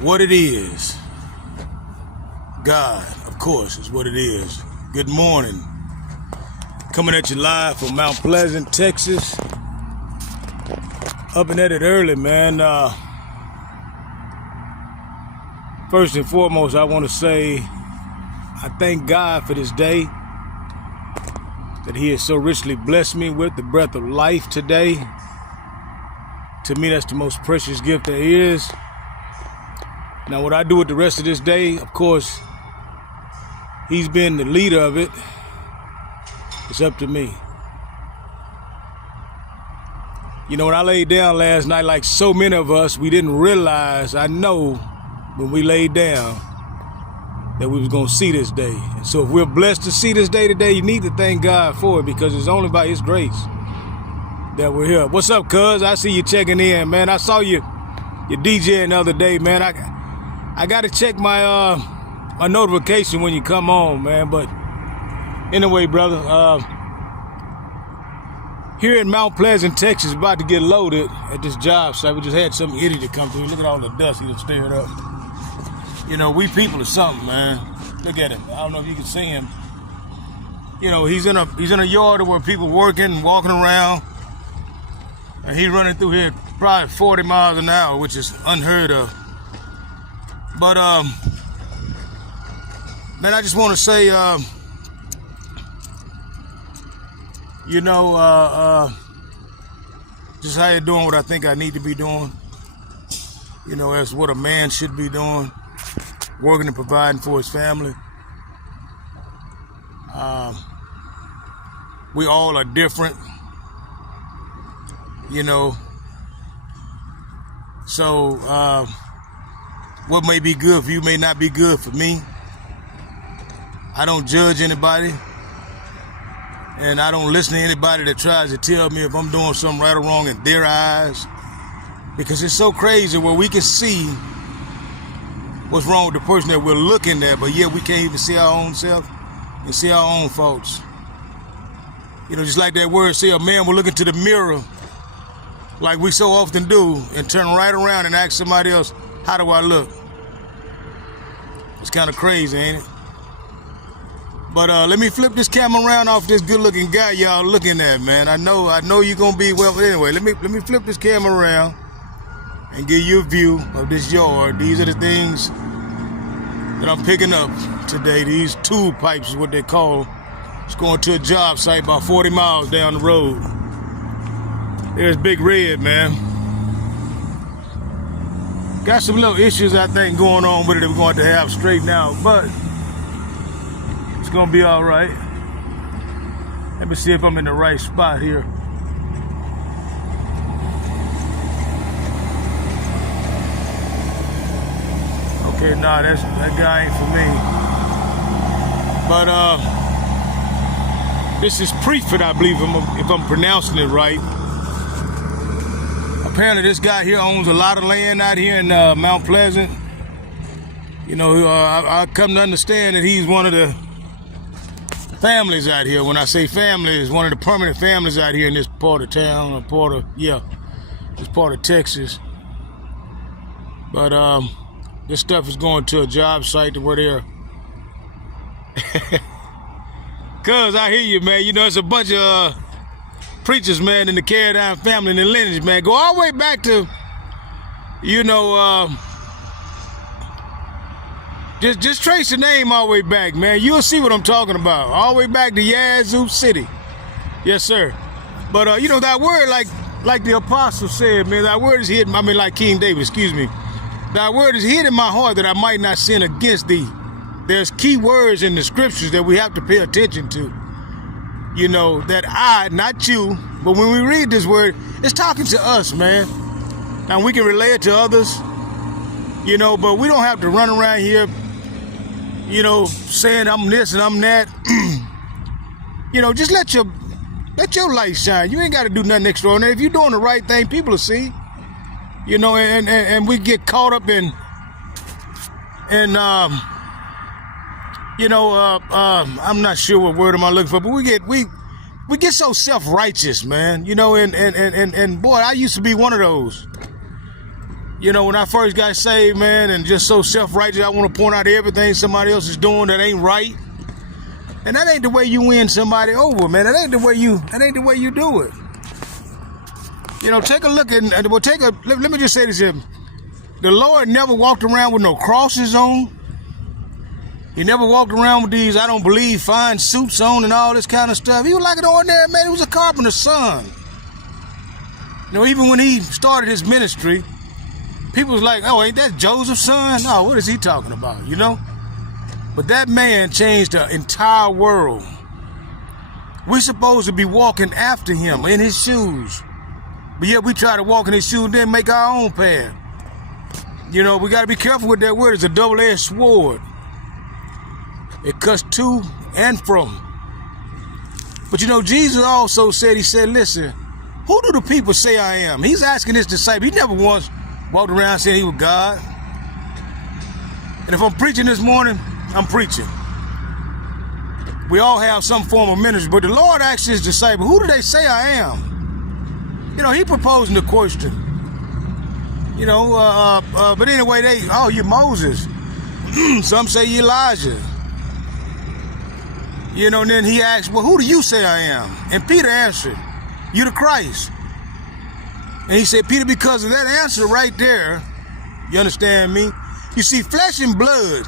what it is. God, of course, is what it is. Good morning. Coming at you live from Mount Pleasant, Texas. Up and at it early, man. First and foremost, I want to say I thank God for this day, that He has so richly blessed me with the breath of life today. To me, that's the most precious gift there is. Now, what I do with the rest of this day, of course, He's been the leader of it. It's up to me. You know, when I laid down last night, like so many of us, we didn't realize, I know, when we laid down, that we was going to see this day. And so if we're blessed to see this day today, you need to thank God for it, because it's only by His grace that we're here. What's up, cuz? I see you checking in, man. I saw you DJing the other day, man. I got to check my my notification when you come on, man. But anyway, brother, here in Mount Pleasant, Texas, about to get loaded at this job site. We just had some idiot to come through. Look at all the dust he done stirred up. You know, we people are something, man. Look at him. I don't know if you can see him. You know, he's in a yard where people working, walking around, and he's running through here probably 40 miles an hour, which is unheard of. But man, I just want to say, you know, just how you doing what I think I need to be doing. You know, as what a man should be doing, working and providing for his family. We all are different, you know. So what may be good for you may not be good for me. I don't judge anybody, and I don't listen to anybody that tries to tell me if I'm doing something right or wrong in their eyes, because it's so crazy where we can see what's wrong with the person that we're looking at, but yet we can't even see our own self and see our own faults. You know, just like that word say, a man will look into the mirror like we so often do and turn right around and ask somebody else, how do I look? It's kind of crazy, ain't it? But let me flip this camera around off this good-looking guy y'all looking at, man. I know you're gonna be well. Anyway, let me flip this camera around and give you a view of this yard. These are the things that I'm picking up today. These tube pipes is what they call. It's going to a job site about 40 miles down the road. There's Big Red, man. Got some little issues, I think, going on with it that we're going to have straightened out, but it's going to be all right. Let me see if I'm in the right spot here. Okay, nah, that guy ain't for me. But this is Preeford, I believe, if I'm pronouncing it right. Apparently, this guy here owns a lot of land out here in Mount Pleasant. You know, I come to understand that he's one of the families out here. When I say family, it's one of the permanent families out here in this part of town, this part of Texas. But this stuff is going to a job site to where they're. Cuz I hear you, man. You know, it's a bunch of preachers, man, in the Carradine family and the lineage, man. Go all the way back to, you know, just trace the name all the way back, man. You'll see what I'm talking about. All the way back to Yazoo City. Yes, sir. But, you know, that word, like the apostle said, man, that word is hidden. I mean, like King David, excuse me. That word is hid in my heart that I might not sin against thee. There's key words in the scriptures that we have to pay attention to. You know, that I, not you, but when we read this word, it's talking to us, man. Now, we can relay it to others, you know, but we don't have to run around here, you know, saying I'm this and I'm that. You know, just let your light shine. You ain't got to do nothing extraordinary. If you're doing the right thing, people will see. You know, and we get caught up in you know, I'm not sure what word am I looking for, but we get so self-righteous, man. You know, and boy, I used to be one of those. You know, when I first got saved, man, and just so self-righteous, I want to point out everything somebody else is doing that ain't right. And that ain't the way you win somebody over, man. That ain't the way you do it. You know, take a look at, let me just say this here. The Lord never walked around with no crosses on. He never walked around with these, I don't believe, fine suits on and all this kind of stuff. He was like an ordinary man. He was a carpenter's son. You know, even when he started his ministry, people was like, oh, ain't that Joseph's son? No, what is he talking about, you know? But that man changed the entire world. We're supposed to be walking after him in his shoes. But yet we try to walk in his shoes and then make our own path. You know, we got to be careful with that word. It's a double-edged sword. It cuts to and from. But you know, Jesus also said, he said, listen, who do the people say I am? He's asking his disciples. He never once walked around saying he was God. And if I'm preaching this morning, I'm preaching. We all have some form of ministry, but the Lord asked his disciples, who do they say I am? You know, he proposing the question. You know, but anyway, you're Moses. Some say you're Elijah. You know, and then he asked, well, who do you say I am? And Peter answered, you the Christ. And he said, Peter, because of that answer right there, you understand me? You see, flesh and blood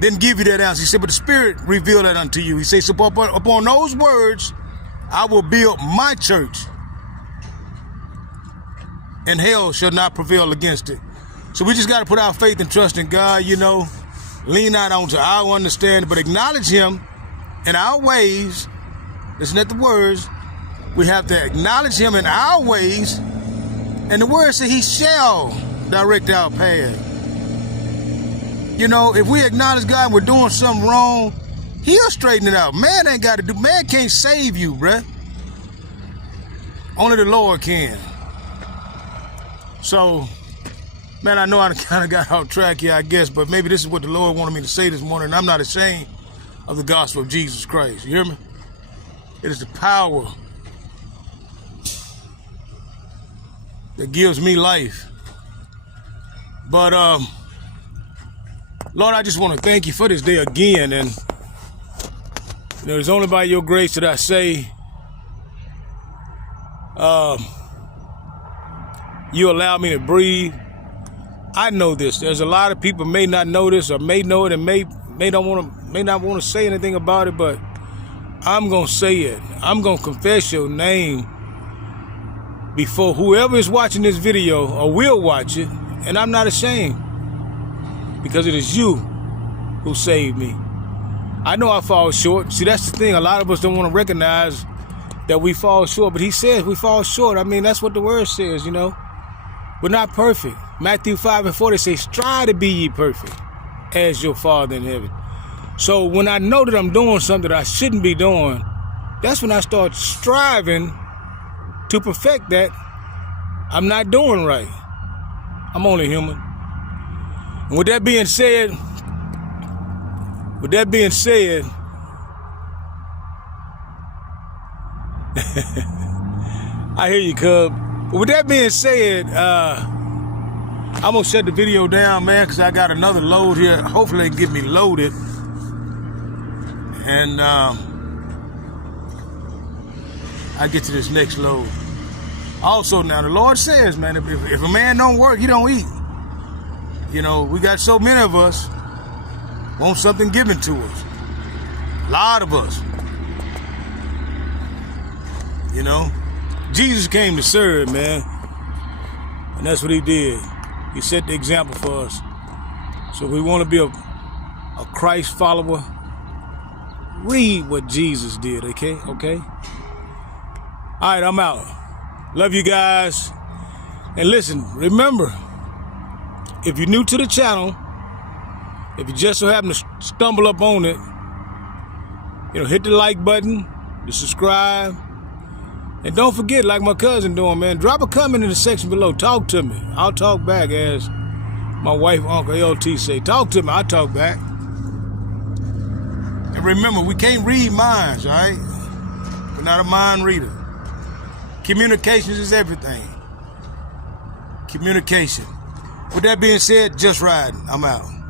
didn't give you that answer. He said, but the Spirit revealed that unto you. He said, so upon those words, I will build my church, and hell shall not prevail against it. So we just got to put our faith and trust in God, you know, lean not onto our understanding, but acknowledge him in our ways. Listen at the words. We have to acknowledge him in our ways. And the word says he shall direct our path. You know, if we acknowledge God and we're doing something wrong, he'll straighten it out. Man ain't got to do, man can't save you, bruh. Only the Lord can. So, man, I know I kind of got off track here, I guess, but maybe this is what the Lord wanted me to say this morning. I'm not ashamed of the gospel of Jesus Christ. You hear me? It is the power that gives me life. But, Lord, I just want to thank you for this day again. And, you know, it's only by your grace that I say, you allow me to breathe. I know this. There's a lot of people may not know this, or may know it and may not want to say anything about it, but I'm gonna say it. I'm gonna confess your name before whoever is watching this video or will watch it, and I'm not ashamed, because it is you who saved me. I know I fall short. See, that's the thing. A lot of us don't want to recognize that we fall short, but he says we fall short. I mean, that's what the word says, you know. We're not perfect. Matthew 5:40 says, strive to be ye perfect as your Father in heaven. So when I know that I'm doing something that I shouldn't be doing, that's when I start striving to perfect that I'm not doing right. I'm only human. And with that being said, I hear you, cub. But with that being said, I'm going to shut the video down, man, because I got another load here. Hopefully they can get me loaded. And I get to this next load. Also, now, the Lord says, man, if a man don't work, he don't eat. You know, we got so many of us want something given to us. A lot of us. You know, Jesus came to serve, man. And that's what he did. He set the example for us. So if we want to be a Christ follower, read what Jesus did, okay? Okay? All right, I'm out. Love you guys. And listen, remember, if you're new to the channel, if you just so happen to stumble up on it, you know, hit the like button, the subscribe, and don't forget, like my cousin doing, man, drop a comment in the section below. Talk to me. I'll talk back, as my wife, Uncle LT, say. Talk to me. I'll talk back. And remember, we can't read minds, all right? We're not a mind reader. Communications is everything. communication. With that being said, just riding. I'm out.